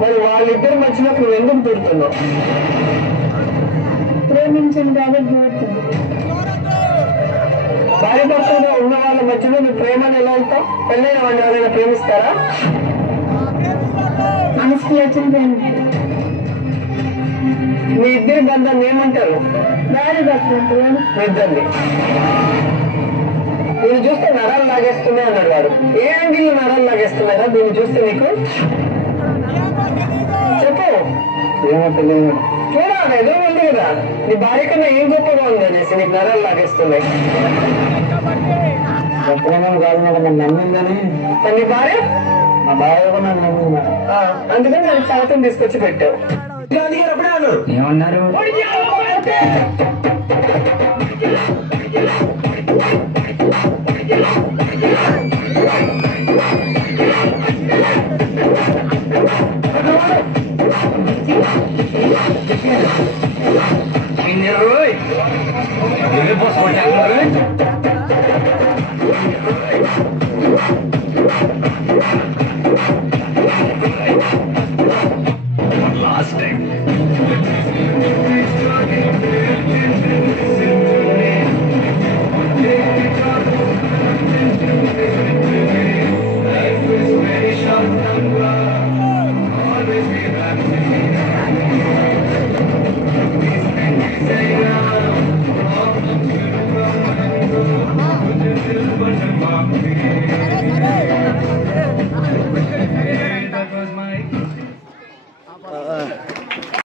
మరి వాళ్ళిద్దరు మధ్యలో నువ్వు ఎందుకు దూరుతున్నావు? ప్రేమించండి కాబట్టి దూరుతుంది. భార్య భర్తలుగా ఉన్న వాళ్ళ మధ్యలో నువ్వు ప్రేమను ఎలా వెళ్తావు? పెళ్ళైన వాళ్ళు ఎవరైనా ప్రేమిస్తారా? మనసుకి వచ్చిన ప్రేమ. మీ ఇద్దరి బంధాన్ని ఏమంటారు? భార్య భర్తలు ఇద్దరిని. దీన్ని చూస్తే నరాలు లాగేస్తున్నాయి అన్నాడు వాడు. ఏ యాంగిల్ నరాలు లాగేస్తున్నారా దీన్ని చూస్తే నీకు? చెప్పు. ఏమో తెలియదు. చూడాలి ఏదో ఉంది కదా, నీ భార్య కన్నా ఏం గొప్పగా ఉంది అనేసి నీకు నరాలు లాగేస్తున్నాయి. ఎప్పుడైనా కాదు మేడం, నన్ను నమ్మిందని. నీ భార్య? మా భార్య కూడా నన్ను నమ్మింది. అందుకని నేను సంగతం తీసుకొచ్చి పెట్టావు. ఏమన్నారు? Ini